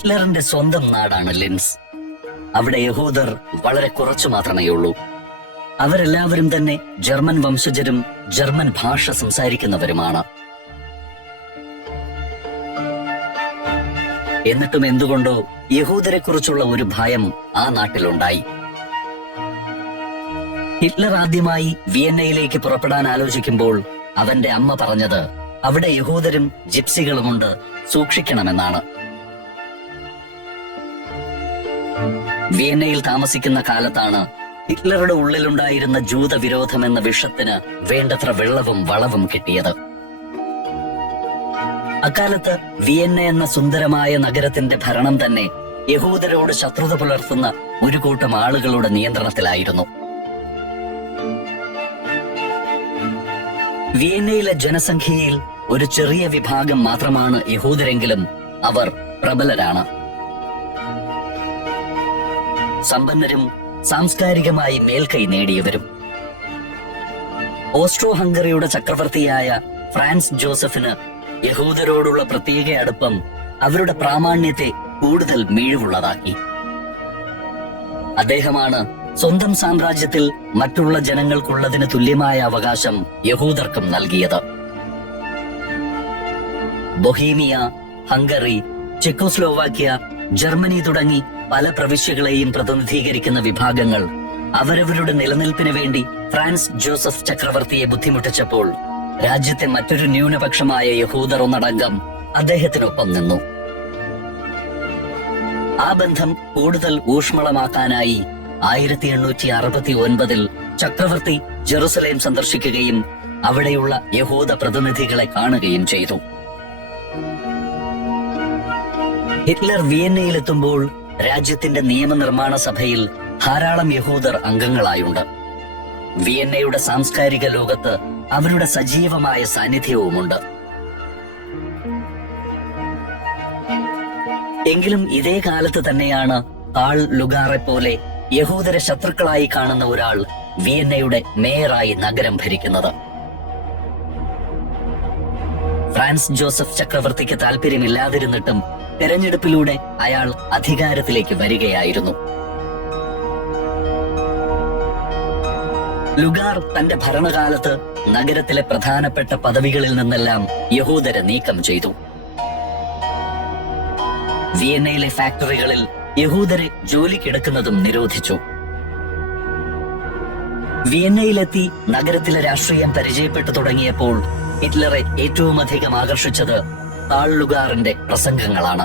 ഹിറ്റ്ലറിന്റെ സ്വന്തം നാടാണ് ലിൻസ്. അവിടെ യഹൂദർ വളരെ കുറച്ചു മാത്രമേ ഉള്ളൂ. അവരെല്ലാവരും തന്നെ ജർമ്മൻ വംശജരും ജർമ്മൻ ഭാഷ സംസാരിക്കുന്നവരുമാണ്. എന്നിട്ടും എന്തുകൊണ്ടോ യഹൂദരെ കുറിച്ചുള്ള ഒരു ഭയം ആ നാട്ടിലുണ്ടായി. ഹിറ്റ്ലർ ആദ്യമായി വിയന്നയിലേക്ക് പുറപ്പെടാൻ ആലോചിക്കുമ്പോൾ അവന്റെ അമ്മ പറഞ്ഞത് അവിടെ യഹൂദരും ജിപ്സികളുമുണ്ട്, സൂക്ഷിക്കണമെന്നാണ്. വിയന്നയിൽ താമസിക്കുന്ന കാലത്താണ് ഹിറ്റ്ലറുടെ ഉള്ളിലുണ്ടായിരുന്ന ജൂതവിരോധം എന്ന വിഷത്തിന് വേണ്ടത്ര വെള്ളവും വളവും കിട്ടിയത്. അക്കാലത്ത് വിയന്ന എന്ന സുന്ദരമായ നഗരത്തിന്റെ ഭരണം തന്നെ യഹൂദരോട് ശത്രുത പുലർത്തുന്ന ഒരു കൂട്ടം ആളുകളുടെ നിയന്ത്രണത്തിലായിരുന്നു. വിയന്നയിലെ ജനസംഖ്യയിൽ ഒരു ചെറിയ വിഭാഗം മാത്രമാണ് യഹൂദരെങ്കിലും അവർ പ്രബലരാണ്. സമ്പന്നരും സാംസ്കാരികമായി മേൽക്കൈ നേടിയവരും. ഓസ്ട്രോ ഹംഗറിയുടെ ചക്രവർത്തിയായ ഫ്രാൻസ് ജോസഫിന് യഹൂദരോടുള്ള പ്രത്യേക അടുപ്പം അവരുടെ പ്രാമാണ്യത്തെ കൂടുതൽ മിഴിവുള്ളതാക്കി. അദ്ദേഹമാണ് സ്വന്തം സാമ്രാജ്യത്തിൽ മറ്റുള്ള ജനങ്ങൾക്കുള്ളതിന് തുല്യമായ അവകാശം യഹൂദർക്കും നൽകിയത്. ബൊഹീമിയ, ഹംഗറി, ചെക്കോസ്ലോവാക്യ, ജർമ്മനി തുടങ്ങി പല പ്രവിശ്യകളെയും പ്രതിനിധീകരിക്കുന്ന വിഭാഗങ്ങൾ അവരവരുടെ നിലനിൽപ്പിന് വേണ്ടി ഫ്രാൻസ് ജോസഫ് ചക്രവർത്തിയെ ബുദ്ധിമുട്ടിച്ചപ്പോൾ രാജ്യത്തെ മറ്റൊരു ന്യൂനപക്ഷമായ യഹൂദർ ഒന്നടങ്കം അദ്ദേഹത്തിനൊപ്പം നിന്നു. ആ ബന്ധം കൂടുതൽ ഊഷ്മളമാക്കാനായി 1869 ചക്രവർത്തി ജെറുസലേം സന്ദർശിക്കുകയും അവിടെയുള്ള യഹൂദ പ്രതിനിധികളെ കാണുകയും ചെയ്തു. ഹിറ്റ്ലർ വിയന്നയിലെത്തുമ്പോൾ രാജ്യത്തിന്റെ നിയമനിർമ്മാണ സഭയിൽ ധാരാളം യഹൂദർ അംഗങ്ങളായുണ്ട്. വിയന്നയുടെ സാംസ്കാരിക ലോകത്ത് അവരുടെ സജീവമായ സാന്നിധ്യവുമുണ്ട്. എങ്കിലും ഇതേ കാലത്ത് തന്നെയാണ് കാൾ ലുഗാറെ പോലെ യഹൂദരെ ശത്രുക്കളായി കാണുന്ന ഒരാൾ വിയന്നയുടെ മേയറായി നഗരം ഭരിക്കുന്നത്. ഫ്രാൻസ് ജോസഫ് ചക്രവർത്തിക്ക് താല്പര്യമില്ലാതിരുന്നിട്ടും തെരഞ്ഞെടുപ്പിലൂടെ അയാൾ അധികാരത്തിലേക്ക് വരികയായിരുന്നു. ലുഗാർ തന്റെ ഭരണകാലത്ത് നഗരത്തിലെ പ്രധാനപ്പെട്ട പദവികളിൽ നിന്നെല്ലാം യഹൂദരെ നീക്കം ചെയ്തു. വിയന്നയിലെ ഫാക്ടറികളിൽ യഹൂദരെ ജോലിക്കെടുക്കുന്നതും നിരോധിച്ചു. വിയന്നയിലെത്തി നഗരത്തിലെ രാഷ്ട്രീയം പരിചയപ്പെട്ടു തുടങ്ങിയപ്പോൾ ഹിറ്റ്ലറെ ഏറ്റവും അധികം ആകർഷിച്ചത് കാൾ ലുഗാറിന്റെ പ്രസംഗങ്ങളാണ്.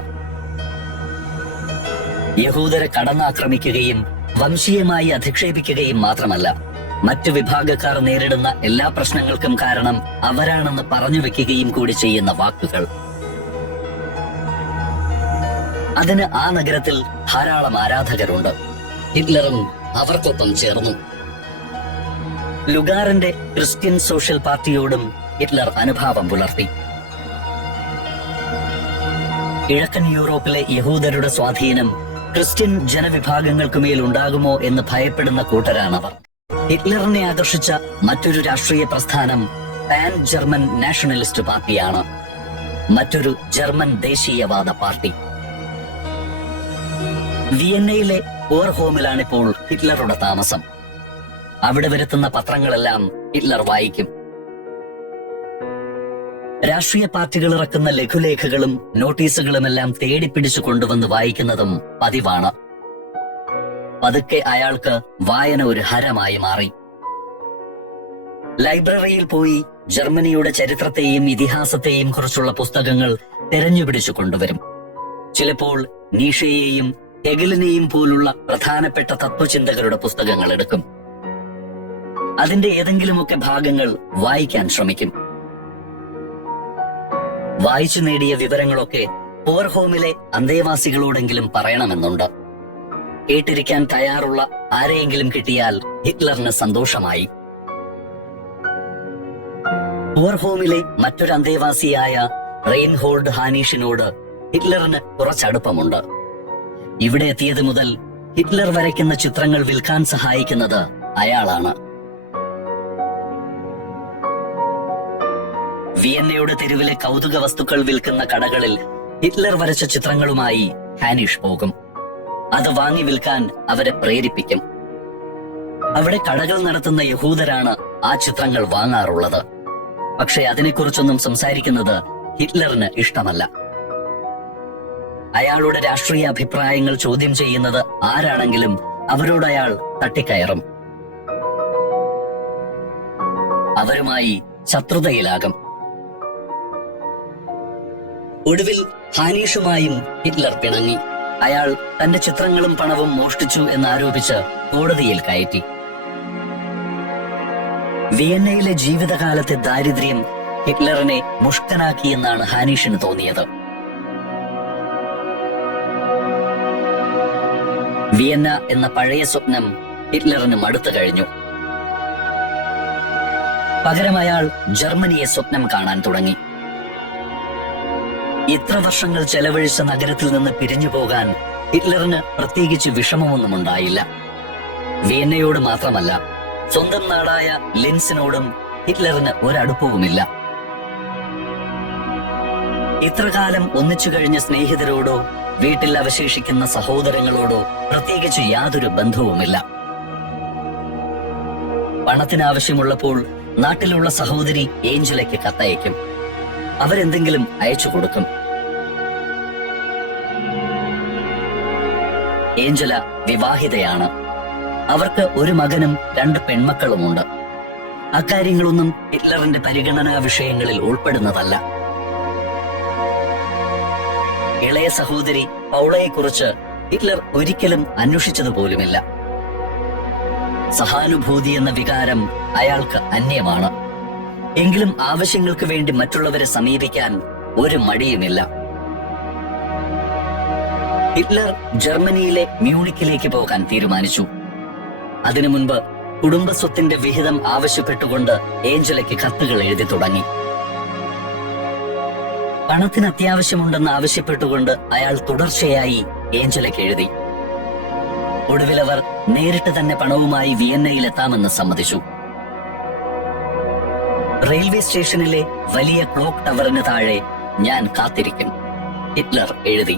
യഹൂദരെ കടന്നാക്രമിക്കുകയും വംശീയമായി അധിക്ഷേപിക്കുകയും മാത്രമല്ല, മറ്റു വിഭാഗക്കാർ നേരിടുന്ന എല്ലാ പ്രശ്നങ്ങൾക്കും കാരണം അവരാണെന്ന് പറഞ്ഞു വെക്കുകയും കൂടി ചെയ്യുന്ന വാക്കുകൾ. അതിന് ആ നഗരത്തിൽ ധാരാളം ആരാധകരുണ്ട്. ഹിറ്റ്ലറും അവർക്കൊപ്പം ചേർന്നു. ലുഗാറിന്റെ ക്രിസ്ത്യൻ സോഷ്യൽ പാർട്ടിയോടും ഹിറ്റ്ലർ അനുഭാവം പുലർത്തി. കിഴക്കൻ യൂറോപ്പിലെ യഹൂദരുടെ സ്വാധീനം ക്രിസ്ത്യൻ ജനവിഭാഗങ്ങൾക്കുമേൽ ഉണ്ടാകുമോ എന്ന് ഭയപ്പെടുന്ന കൂട്ടരാണവർ. ഹിറ്റ്ലറിനെ ആകർഷിച്ച മറ്റൊരു രാഷ്ട്രീയ പ്രസ്ഥാനം പാൻ ജർമ്മൻ നാഷണലിസ്റ്റ് പാർട്ടിയാണ്, മറ്റൊരു ജർമ്മൻ ദേശീയവാദ പാർട്ടി. വിയന്നയിലെ ഓർഹോമിലാണിപ്പോൾ ഹിറ്റ്ലറുടെ താമസം. അവിടെ വരുത്തുന്ന പത്രങ്ങളെല്ലാം ഹിറ്റ്ലർ വായിക്കും. രാഷ്ട്രീയ പാർട്ടികൾ ഇറക്കുന്ന ലഘുലേഖകളും നോട്ടീസുകളുമെല്ലാം തേടിപ്പിടിച്ചു കൊണ്ടുവന്ന് വായിക്കുന്നതും പതിവാണ്. പതുക്കെ അയാൾക്ക് വായന ഒരു ഹരമായി മാറി. ലൈബ്രറിയിൽ പോയി ജർമ്മനിയുടെ ചരിത്രത്തെയും ഇതിഹാസത്തെയും കുറിച്ചുള്ള പുസ്തകങ്ങൾ തെരഞ്ഞുപിടിച്ചു കൊണ്ടുവരും. ചിലപ്പോൾ നീഷയെയും ഹെഗലിനെയും പോലുള്ള പ്രധാനപ്പെട്ട തത്വചിന്തകരുടെ പുസ്തകങ്ങൾ എടുക്കും. അതിന്റെ ഏതെങ്കിലുമൊക്കെ ഭാഗങ്ങൾ വായിക്കാൻ ശ്രമിക്കും. വായിച്ചു നേടിയ വിവരങ്ങളൊക്കെ ഓർഹോമിലെ അന്തേവാസികളോടെങ്കിലും പറയണമെന്നുണ്ട്. കേട്ടിരിക്കാൻ തയ്യാറുള്ള ആരെയെങ്കിലും കിട്ടിയാൽ ഹിറ്റ്ലറിന് സന്തോഷമായി. ഓർഹോമിലെ മറ്റൊരു അന്തേവാസിയായ റെയിൻഹോൾഡ് ഹാനീഷിനോട് ഹിറ്റ്ലറിന് കുറച്ചടുപ്പമുണ്ട്. ഇവിടെ എത്തിയത് മുതൽ ഹിറ്റ്ലർ വരയ്ക്കുന്ന ചിത്രങ്ങൾ വിൽക്കാൻ സഹായിക്കുന്നത് അയാളാണ്. വിയന്നയുടെ തെരുവിലെ കൗതുക വസ്തുക്കൾ വിൽക്കുന്ന കടകളിൽ ഹിറ്റ്ലർ വരച്ച ചിത്രങ്ങളുമായി ഹാനിഷ് പോകും. അത് വാങ്ങി വിൽക്കാൻ അവരെ പ്രേരിപ്പിക്കും. അവിടെ കടകൾ നടത്തുന്ന യഹൂദരാണ് ആ ചിത്രങ്ങൾ വാങ്ങാറുള്ളത്. പക്ഷെ അതിനെക്കുറിച്ചൊന്നും സംസാരിക്കുന്നത് ഹിറ്റ്ലറിന് ഇഷ്ടമല്ല. അയാളുടെ രാഷ്ട്രീയ അഭിപ്രായങ്ങൾ ചോദ്യം ചെയ്യുന്നത് ആരാണെങ്കിലും അവരോട് അയാൾ തട്ടിക്കയറും. അവരുമായി ശത്രുതയിലാകും. ഒടുവിൽ ഹാനീഷുമായും ഹിറ്റ്ലർ പിണങ്ങി. അയാൾ തന്റെ ചിത്രങ്ങളും പണവും മോഷ്ടിച്ചു എന്നാരോപിച്ച് കോടതിയിൽ കയറ്റി. വിയന്നയിലെ ജീവിതകാലത്തെ ദാരിദ്ര്യം ഹിറ്റ്ലറിനെ മുഷ്കനാക്കിയെന്നാണ് ഹാനീഷിന് തോന്നിയത്. വിയന്ന എന്ന പഴയ സ്വപ്നം ഹിറ്റ്ലറിന് മടുത്തു കഴിഞ്ഞു. പകരം അയാൾ ജർമ്മനിയെ സ്വപ്നം കാണാൻ തുടങ്ങി. ഇത്ര വർഷങ്ങൾ ചെലവഴിച്ച നഗരത്തിൽ നിന്ന് പിരിഞ്ഞു പോകാൻ ഹിറ്റ്ലറിന് പ്രത്യേകിച്ച് വിഷമമൊന്നും ഉണ്ടായില്ല. വിയന്നയോട് മാത്രമല്ല, സ്വന്തം നാടായ ലിൻസിനോടും ഹിറ്റ്ലറിന് ഒരടുപ്പവുമില്ല. ഇത്രകാലം ഒന്നിച്ചു കഴിഞ്ഞ സ്നേഹിതരോടോ വീട്ടിൽ അവശേഷിക്കുന്ന സഹോദരങ്ങളോടോ പ്രത്യേകിച്ച് യാതൊരു ബന്ധവുമില്ല. പണത്തിനാവശ്യമുള്ളപ്പോൾ നാട്ടിലുള്ള സഹോദരി ഏഞ്ചലയ്ക്ക് കത്തയക്കും. അവരെന്തെങ്കിലും അയച്ചു കൊടുക്കും. ഏഞ്ചല വിവാഹിതയാണ്. അവർക്ക് ഒരു മകനും 2 പെൺമക്കളുമുണ്ട്. അക്കാര്യങ്ങളൊന്നും ഹിറ്റ്ലറിന്റെ പരിഗണനാ വിഷയങ്ങളിൽ ഉൾപ്പെടുന്നതല്ല. ഇളയ സഹോദരി പൗളയെക്കുറിച്ച് ഹിറ്റ്ലർ ഒരിക്കലും അന്വേഷിച്ചതുപോലുമില്ല. സഹാനുഭൂതി എന്ന വികാരം അയാൾക്ക് അന്യമാണ്. എങ്കിലും ആവശ്യങ്ങൾക്ക് വേണ്ടി മറ്റുള്ളവരെ സമീപിക്കാൻ ഒരു മടിയുമില്ല. ഹിറ്റ്ലർ ജർമ്മനിയിലെ മ്യൂണിക്കിലേക്ക് പോകാൻ തീരുമാനിച്ചു. അതിനു മുൻപ് കുടുംബസ്വത്തിന്റെ വിഹിതം ആവശ്യപ്പെട്ടുകൊണ്ട് ഏഞ്ചലയ്ക്ക് കത്തുകൾ എഴുതി തുടങ്ങി. പണത്തിന് അത്യാവശ്യമുണ്ടെന്ന് ആവശ്യപ്പെട്ടുകൊണ്ട് അയാൾ തുടർച്ചയായി ഏഞ്ചലയ്ക്ക് എഴുതി. ഒടുവിൽ അവർ നേരിട്ട് തന്നെ പണവുമായി വിയന്നയിലെത്താമെന്ന് സമ്മതിച്ചു. റെയിൽവേ സ്റ്റേഷനിലെ വലിയ ക്ലോക്ക് ടവറിന് താഴെ ഞാൻ കാത്തിരിക്കും, ഹിറ്റ്ലർ എഴുതി.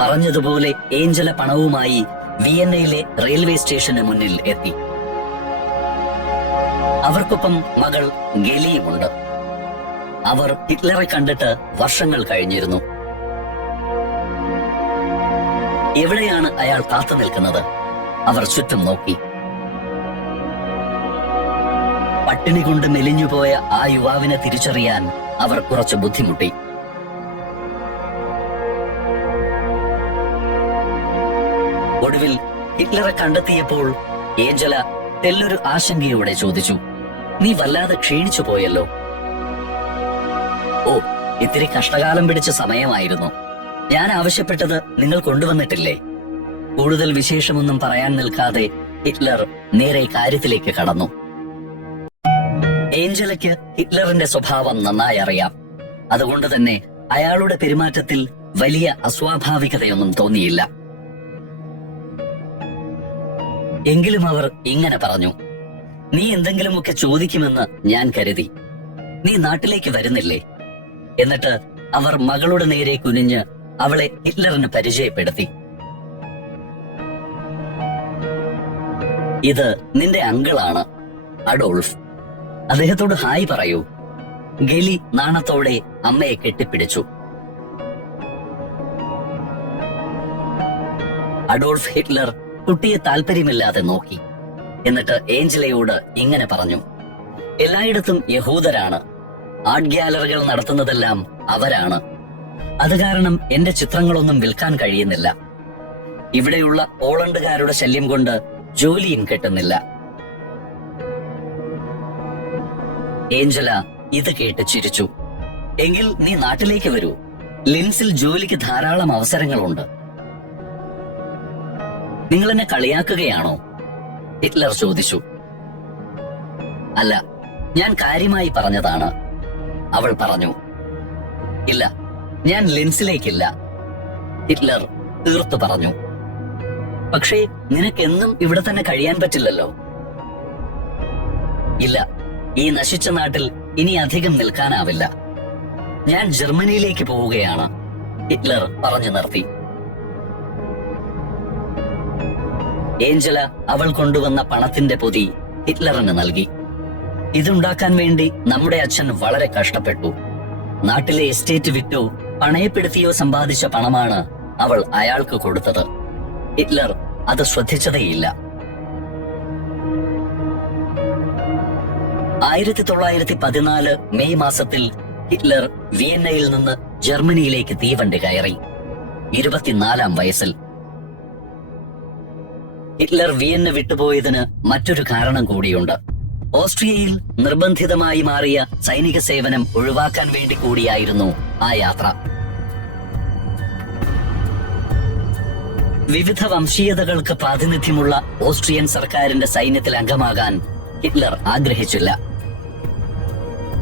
പറഞ്ഞതുപോലെ ഏഞ്ചല പണവുമായി വിയന്നയിലെ റെയിൽവേ സ്റ്റേഷന് മുന്നിൽ എത്തി. അവർക്കൊപ്പം മകൾ ഗലിയുമുണ്ട്. അവർ ഹിറ്റ്ലറെ കണ്ടിട്ട് വർഷങ്ങൾ കഴിഞ്ഞിരുന്നു. എവിടെയാണ് അയാൾ കാത്തു നിൽക്കുന്നത്? അവർ ചുറ്റും നോക്കി. പട്ടിണി കൊണ്ട് മെലിഞ്ഞുപോയ ആ യുവാവിനെ തിരിച്ചറിയാൻ അവർ കുറച്ച് ബുദ്ധിമുട്ടി. ഒടുവിൽ ഹിറ്റ്ലറെ കണ്ടെത്തിയപ്പോൾ ഏഞ്ചല തെല്ലൊരു ആശങ്കയോടെ ചോദിച്ചു, "നീ വല്ലാതെ ക്ഷീണിച്ചു പോയല്ലോ." "ഓ, ഇത്തിരി കഷ്ടകാലം പിടിച്ച സമയമായിരുന്നു. ഞാൻ ആവശ്യപ്പെട്ടത് നിങ്ങൾ കൊണ്ടുവന്നിട്ടില്ലേ?" കൂടുതൽ വിശേഷമൊന്നും പറയാൻ നിൽക്കാതെ ഹിറ്റ്ലർ നേരെ കാര്യത്തിലേക്ക് കടന്നു. ഏഞ്ചലയ്ക്ക് ഹിറ്റ്ലറിന്റെ സ്വഭാവം നന്നായി അറിയാം. അതുകൊണ്ട് തന്നെ അയാളുടെ പെരുമാറ്റത്തിൽ വലിയ അസ്വാഭാവികതയൊന്നും തോന്നിയില്ല. എങ്കിലും അവർ ഇങ്ങനെ പറഞ്ഞു, "നീ എന്തെങ്കിലുമൊക്കെ ചോദിക്കുമെന്ന് ഞാൻ കരുതി. നീ നാട്ടിലേക്ക് വരുന്നില്ലേ?" എന്നിട്ട് അവർ മകളുടെ നേരെ കുനിഞ്ഞ് അവളെ ഹിറ്റ്ലറിന് പരിചയപ്പെടുത്തി. "ഇത് നിന്റെ അങ്കിളാണ്, അഡോൾഫ്. അദ്ദേഹത്തോട് ഹായ് പറയൂ." ഗലി നാണത്തോടെ അമ്മയെ കെട്ടിപ്പിടിച്ചു. അഡോൾഫ് ഹിറ്റ്ലർ കുട്ടിയെ താല്പര്യമില്ലാതെ നോക്കി. എന്നിട്ട് ഏഞ്ചലയോട് ഇങ്ങനെ പറഞ്ഞു, "എല്ലായിടത്തും യഹൂദരാണ്. ആർട്ട് ഗ്യാലറികൾ നടത്തുന്നതെല്ലാം അവരാണ്. അത് കാരണം എന്റെ ചിത്രങ്ങളൊന്നും വിൽക്കാൻ കഴിയുന്നില്ല. ഇവിടെയുള്ള പോളണ്ടുകാരുടെ ശല്യം കൊണ്ട് ജോലിയും കിട്ടുന്നില്ല." ഏഞ്ചല ഇത് കേട്ട് ചിരിച്ചു. "എങ്കിൽ നീ നാട്ടിലേക്ക് വരൂ. ലിൻസിൽ ജോലിക്ക് ധാരാളം അവസരങ്ങളുണ്ട്." "നിങ്ങൾ എന്നെ കളിയാക്കുകയാണോ?" ഹിറ്റ്ലർ ചോദിച്ചു. "അല്ല, ഞാൻ കാര്യമായി പറഞ്ഞതാണ്," അവൾ പറഞ്ഞു. "ഇല്ല, ഞാൻ ലിൻസിലേക്കില്ല," ഹിറ്റ്ലർ തീർത്തു പറഞ്ഞു. "പക്ഷേ നിനക്കെന്നും ഇവിടെ തന്നെ കഴിയാൻ പറ്റില്ലല്ലോ." "ഇല്ല, ഈ നശിച്ച നാട്ടിൽ ഇനി അധികം നിൽക്കാനാവില്ല. ഞാൻ ജർമ്മനിയിലേക്ക് പോവുകയാണ്, ഹിറ്റ്ലർ പറഞ്ഞു നിർത്തി. ഏഞ്ചല അവൾ കൊണ്ടുവന്ന പണത്തിന്റെ പൊതി ഹിറ്റ്ലറിന് നൽകി. ഇതുണ്ടാക്കാൻ വേണ്ടി നമ്മുടെ അച്ഛൻ വളരെ കഷ്ടപ്പെട്ടു. നാട്ടിലെ എസ്റ്റേറ്റ് വിറ്റോ പണയപ്പെടുത്തിയോ സമ്പാദിച്ച പണമാണ് അവൾ അയാൾക്ക് കൊടുത്തത്. ഹിറ്റ്ലർ അത് ശ്രദ്ധിച്ചതേയില്ല. 1914 മെയ് മാസത്തിൽ ഹിറ്റ്ലർ വിയന്നയിൽ നിന്ന് ജർമ്മനിയിലേക്ക് തീവണ്ടി കയറി. 24-ാം വയസ്സിൽ. ഹിറ്റ്ലർ വിയന്ന വിട്ടുപോയതിന് മറ്റൊരു കാരണം കൂടിയുണ്ട്. ഓസ്ട്രിയയിൽ നിർബന്ധിതമായി മാറിയ സൈനിക സേവനം ഒഴിവാക്കാൻ വേണ്ടി കൂടിയായിരുന്നു ആ യാത്ര. വിവിധ വംശീയതകൾക്ക് പ്രാതിനിധ്യമുള്ള ഓസ്ട്രിയൻ സർക്കാരിന്റെ സൈന്യത്തിൽ അംഗമാകാൻ ഹിറ്റ്ലർ ആഗ്രഹിച്ചില്ല.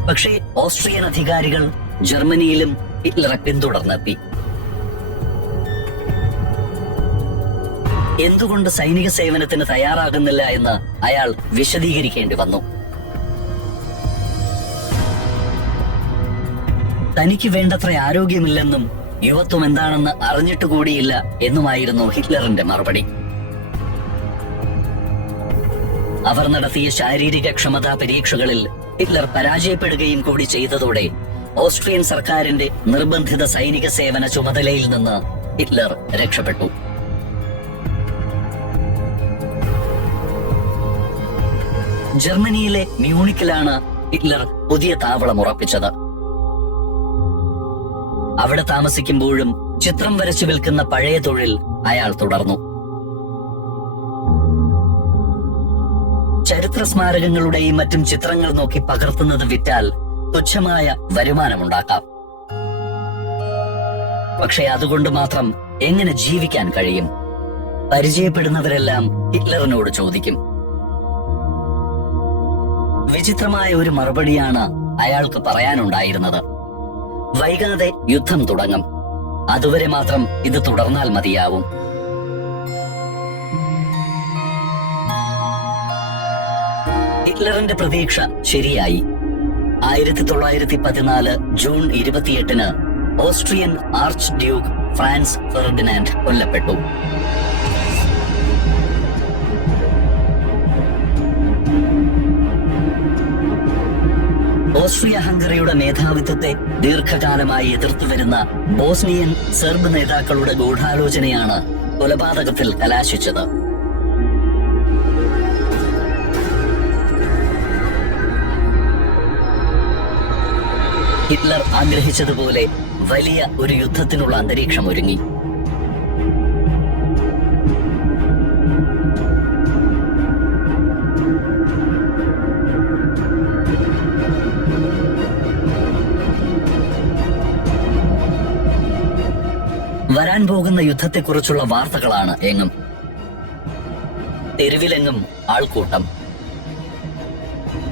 പക്ഷേ ഓസ്ട്രിയൻ അധികാരികൾ ജർമ്മനിയിലും ഹിറ്റ്ലറെ പിന്തുടർന്നെത്തി. എന്തുകൊണ്ട് സൈനിക സേവനത്തിന് തയ്യാറാകുന്നില്ല എന്ന് അയാൾ വിശദീകരിക്കേണ്ടി വന്നു. തനിക്ക് വേണ്ടത്ര ആരോഗ്യമില്ലെന്നും യുവത്വം എന്താണെന്ന് അറിഞ്ഞിട്ട് കൂടിയില്ല എന്നുമായിരുന്നു ഹിറ്റ്ലറിന്റെ മറുപടി. അവർ നടത്തിയ ശാരീരിക ക്ഷമതാ പരീക്ഷകളിൽ ഹിറ്റ്ലർ പരാജയപ്പെടുകയും കൂടി ചെയ്തതോടെ ഓസ്ട്രിയൻ സർക്കാരിന്റെ നിർബന്ധിത സൈനിക സേവന ചുമതലയിൽ നിന്ന് ഹിറ്റ്ലർ രക്ഷപ്പെട്ടു. ജർമ്മനിയിലെ മ്യൂണിക്കിലാണ് ഹിറ്റ്ലർ പുതിയ താവളം ഉറപ്പിച്ചത്. അവിടെ താമസിക്കുമ്പോഴും ചിത്രം വരച്ചു വിൽക്കുന്ന പഴയ തൊഴിൽ അയാൾ തുടർന്നു. ചരിത്ര സ്മാരകങ്ങളുടെയും മറ്റും ചിത്രങ്ങൾ നോക്കി പകർത്തുന്നത് വിറ്റാൽ തുച്ഛമായ വരുമാനമുണ്ടാക്കാം. പക്ഷേ അതുകൊണ്ട് മാത്രം എങ്ങനെ ജീവിക്കാൻ കഴിയും? പരിചയപ്പെടുന്നവരെല്ലാം ഹിറ്റ്ലറിനോട് ചോദിക്കും. വിചിത്രമായ ഒരു മറുപടിയാണ് അയാൾക്ക് പറയാനുണ്ടായിരുന്നത്. വൈകാതെ യുദ്ധം തുടങ്ങും. അതുവരെ മാത്രം ഇത് തുടർന്നാൽ മതിയാവും. ഹിറ്റ്ലറിന്റെ പ്രതീക്ഷ ശരിയായി. 1914 ജൂൺ 28-ന് Austrian archduke Franz Ferdinand കൊല്ലപ്പെട്ടു. ഓസ്ട്രിയ ഹംഗറിയുടെ മേധാവിത്വത്തെ ദീർഘകാലമായി എതിർത്തുവരുന്ന ബോസ്നിയൻ സെർബ് നേതാക്കളുടെ ഗൂഢാലോചനയാണ് കൊലപാതകത്തിൽ കലാശിച്ചത്. ഹിറ്റ്ലർ ആഗ്രഹിച്ചതുപോലെ വലിയ ഒരു യുദ്ധത്തിനുള്ള അന്തരീക്ഷം ഒരുങ്ങി. വരാൻ പോകുന്ന യുദ്ധത്തെക്കുറിച്ചുള്ള വാർത്തകളാണ് എങ്ങും. തെരുവിലെങ്ങും ആൾക്കൂട്ടം.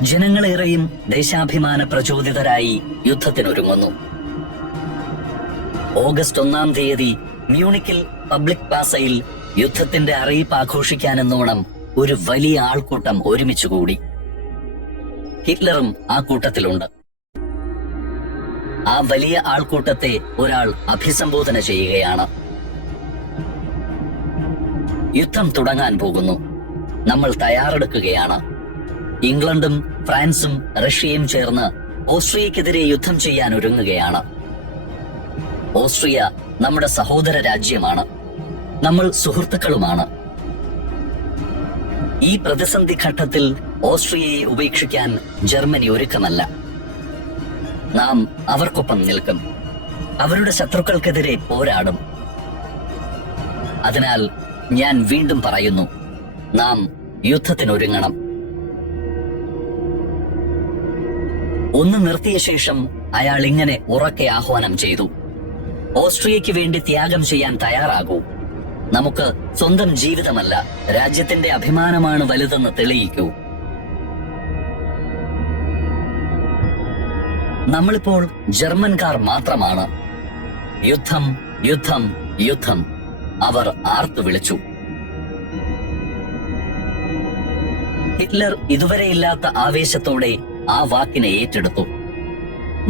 ജനങ്ങളേറെയും ദേശാഭിമാന പ്രചോദിതരായി യുദ്ധത്തിനൊരുങ്ങുന്നു. ഓഗസ്റ്റ് 1-ാം തീയതി മ്യൂണിക്കിൽ പബ്ലിക് പ്ലാസയിൽ യുദ്ധത്തിന്റെ അറിയിപ്പ് ആഘോഷിക്കാനെന്നോണം ഒരു വലിയ ആൾക്കൂട്ടം ഒരുമിച്ചുകൂടി. ഹിറ്റ്ലറും ആ കൂട്ടത്തിലുണ്ട്. ആ വലിയ ആൾക്കൂട്ടത്തെ ഒരാൾ അഭിസംബോധന ചെയ്യുകയാണ്. യുദ്ധം തുടങ്ങാൻ പോകുന്നു. നമ്മൾ തയ്യാറെടുക്കുകയാണ്. ഇംഗ്ലണ്ടും ഫ്രാൻസും റഷ്യയും ചേർന്ന് ഓസ്ട്രിയക്കെതിരെ യുദ്ധം ചെയ്യാൻ ഒരുങ്ങുകയാണ്. ഓസ്ട്രിയ നമ്മുടെ സഹോദര രാജ്യമാണ്. നമ്മൾ സുഹൃത്തുക്കളുമാണ്. ഈ പ്രതിസന്ധി ഘട്ടത്തിൽ ഓസ്ട്രിയയെ ഉപേക്ഷിക്കാൻ ജർമ്മനി ഒരുക്കമല്ല. നാം അവർക്കൊപ്പം നിൽക്കും. അവരുടെ ശത്രുക്കൾക്കെതിരെ പോരാടും. അതിനാൽ ഞാൻ വീണ്ടും പറയുന്നു, നാം യുദ്ധത്തിനൊരുങ്ങണം. ഒന്ന് നിർത്തിയ ശേഷം അയാൾ ഇങ്ങനെ ഉറക്കെ ആഹ്വാനം ചെയ്തു: ഓസ്ട്രിയയ്ക്ക് വേണ്ടി ത്യാഗം ചെയ്യാൻ തയ്യാറാകൂ. നമുക്ക് സ്വന്തം ജീവിതമല്ല, രാജ്യത്തിന്റെ അഭിമാനമാണ് വലുതെന്ന് തെളിയിക്കൂ. നമ്മളിപ്പോൾ ജർമ്മൻകാർ മാത്രമാണ്. യുദ്ധം, യുദ്ധം, യുദ്ധം, അവർ ആർത്തു വിളിച്ചു. ഹിറ്റ്ലർ ഇതുവരെയില്ലാത്ത ആവേശത്തോടെ ആ വാക്കിനെ ഏറ്റെടുത്തു.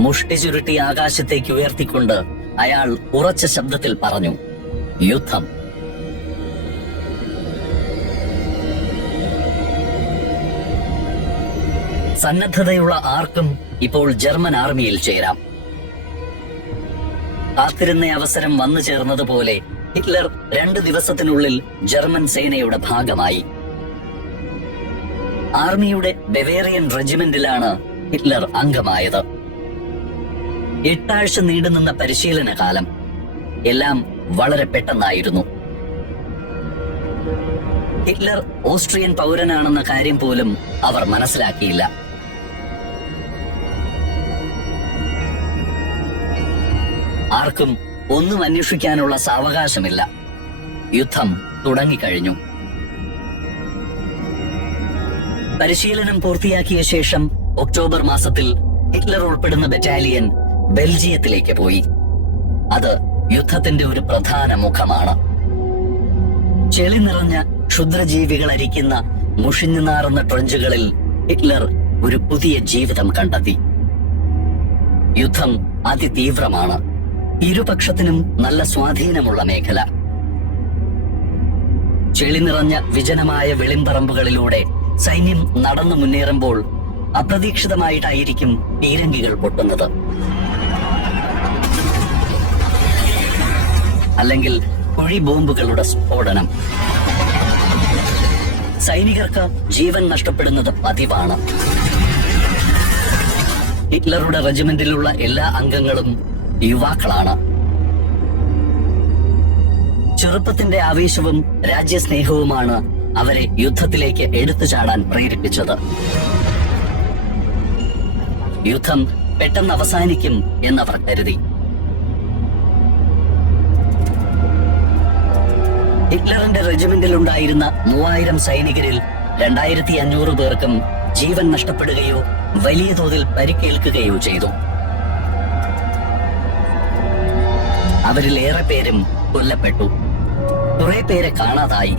മുഷ്ടി ചുരുട്ടി ആകാശത്തേക്ക് ഉയർത്തിക്കൊണ്ട് അയാൾ ഉറച്ച ശബ്ദത്തിൽ പറഞ്ഞു, യുദ്ധം. സന്നദ്ധതയുള്ള ആർക്കും ഇപ്പോൾ ജർമ്മൻ ആർമിയിൽ ചേരാം. കാത്തിരുന്ന അവസരം വന്നു ചേർന്നതുപോലെ ഹിറ്റ്ലർ 2 ദിവസത്തിനുള്ളിൽ ജർമ്മൻ സേനയുടെ ഭാഗമായി. ആർമിയുടെ ബവേറിയൻ റെജിമെന്റിലാണ് ഹിറ്റ്ലർ അംഗമായത്. 8 ആഴ്ച നീണ്ടുനിന്ന പരിശീലന കാലം. എല്ലാം വളരെ പെട്ടെന്നായിരുന്നു. ഹിറ്റ്ലർ ഓസ്ട്രിയൻ പൗരനാണെന്ന കാര്യം പോലും അവർ മനസ്സിലാക്കിയില്ല. ആർക്കും ഒന്നും അന്വേഷിക്കാനുള്ള സാവകാശമില്ല. യുദ്ധം തുടങ്ങിക്കഴിഞ്ഞു. പരിശീലനം പൂർത്തിയാക്കിയ ശേഷം ഒക്ടോബർ മാസത്തിൽ ഹിറ്റ്ലർ ഉൾപ്പെടുന്ന ബറ്റാലിയൻ ബെൽജിയത്തിലേക്ക് പോയി. അത് യുദ്ധത്തിന്റെ ഒരു പ്രധാന മുഖമാണ്. ചെളി നിറഞ്ഞ ക്ഷുദ്രജീവികൾ അരിക്കുന്ന മുഷിഞ്ഞു നാറുന്ന ട്രഞ്ചുകളിൽ ഹിറ്റ്ലർ ഒരു പുതിയ ജീവിതം കണ്ടെത്തി. യുദ്ധം അതിതീവ്രമാണ്. ഇരുപക്ഷത്തിനും നല്ല സ്വാധീനമുള്ള മേഖല. ചെളി നിറഞ്ഞ വിജനമായ വെളിമ്പറമ്പുകളിലൂടെ സൈന്യം നടന്നു മുന്നേറുമ്പോൾ അപ്രതീക്ഷിതമായിട്ടായിരിക്കും പീരങ്കികൾ പൊട്ടുന്നത്. അല്ലെങ്കിൽ കുഴി ബോംബുകളുടെ സ്ഫോടനം. സൈനികർക്ക് ജീവൻ നഷ്ടപ്പെടുന്നത് പതിവാണ്. ഹിറ്റ്ലറുടെ റെജിമെന്റിലുള്ള എല്ലാ അംഗങ്ങളും യുവാക്കളാണ്. ചെറുപ്പത്തിന്റെ ആവേശവും രാജ്യസ്നേഹവുമാണ് അവരെ യുദ്ധത്തിലേക്ക് എടുത്തു ചാടാൻ പ്രേരിപ്പിച്ചത്. യുദ്ധം പെട്ടെന്ന് അവസാനിക്കും എന്നവർ കരുതി. ഹിറ്റ്ലറിന്റെ റെജിമെന്റിൽ ഉണ്ടായിരുന്ന 3000 സൈനികരിൽ 2500 പേർക്കും ജീവൻ നഷ്ടപ്പെടുകയോ വലിയ തോതിൽ പരിക്കേൽക്കുകയോ ചെയ്തു. അവരിൽ ഏറെ പേരും കൊല്ലപ്പെട്ടു. കുറെ പേരെ കാണാതായി.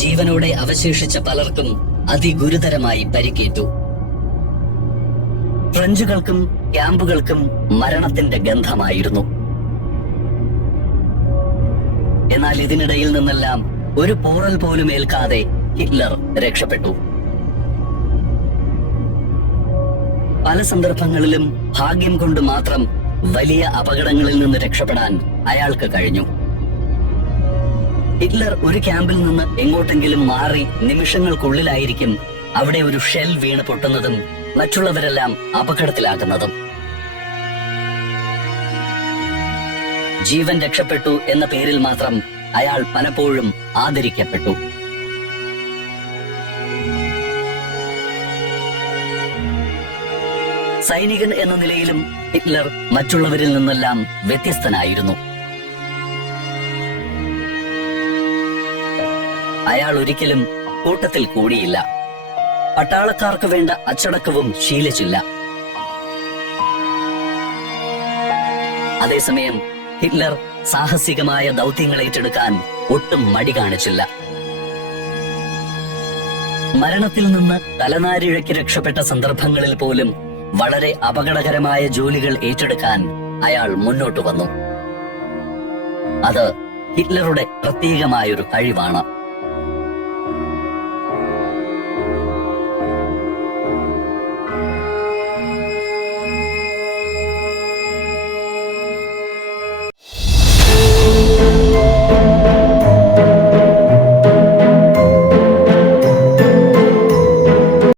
ജീവനോടെ അവശേഷിച്ച പലർക്കും അതിഗുരുതരമായി പരിക്കേറ്റു. ഫ്രഞ്ചുകൾക്കും ക്യാമ്പുകൾക്കും മരണത്തിന്റെ ഗന്ധമായിരുന്നു. എന്നാൽ ഇതിനിടയിൽ നിന്നെല്ലാം ഒരു പോറൽ പോലും ഏൽക്കാതെ ഹിറ്റ്ലർ രക്ഷപ്പെട്ടു. പല സന്ദർഭങ്ങളിലും ഭാഗ്യം കൊണ്ട് മാത്രം വലിയ അപകടങ്ങളിൽ നിന്ന് രക്ഷപ്പെടാൻ അയാൾക്ക് കഴിഞ്ഞു. ഹിറ്റ്ലർ ഒരു ക്യാമ്പിൽ നിന്ന് എങ്ങോട്ടെങ്കിലും മാറി നിമിഷങ്ങൾക്കുള്ളിലായിരിക്കും അവിടെ ഒരു ഷെൽ വീണ് പൊട്ടുന്നതും മറ്റുള്ളവരെല്ലാം അപകടത്തിലാകുന്നതും. ജീവൻ രക്ഷപ്പെട്ടു എന്ന പേരിൽ മാത്രം അയാൾ പലപ്പോഴും ആദരിക്കപ്പെട്ടു. സൈനികൻ എന്ന നിലയിലും ഹിറ്റ്ലർ മറ്റുള്ളവരിൽ നിന്നെല്ലാം വ്യത്യസ്തനായിരുന്നു. അയാൾ ഒരിക്കലും കൂട്ടത്തിൽ കൂടിയില്ല. പട്ടാളക്കാർക്ക് വേണ്ട അച്ചടക്കവും ശീലിച്ചില്ല. അതേസമയം ഹിറ്റ്ലർ സാഹസികമായ ദൗത്യങ്ങൾ ഏറ്റെടുക്കാൻ ഒട്ടും മടി കാണിച്ചില്ല. മരണത്തിൽ നിന്ന് തലനാരിഴയ്ക്ക് രക്ഷപ്പെട്ട സന്ദർഭങ്ങളിൽ പോലും വളരെ അപകടകരമായ ജോലികൾ ഏറ്റെടുക്കാൻ അയാൾ മുന്നോട്ട് വന്നു. അത് ഹിറ്റ്ലറുടെ പ്രത്യേകമായൊരു കഴിവാണ്.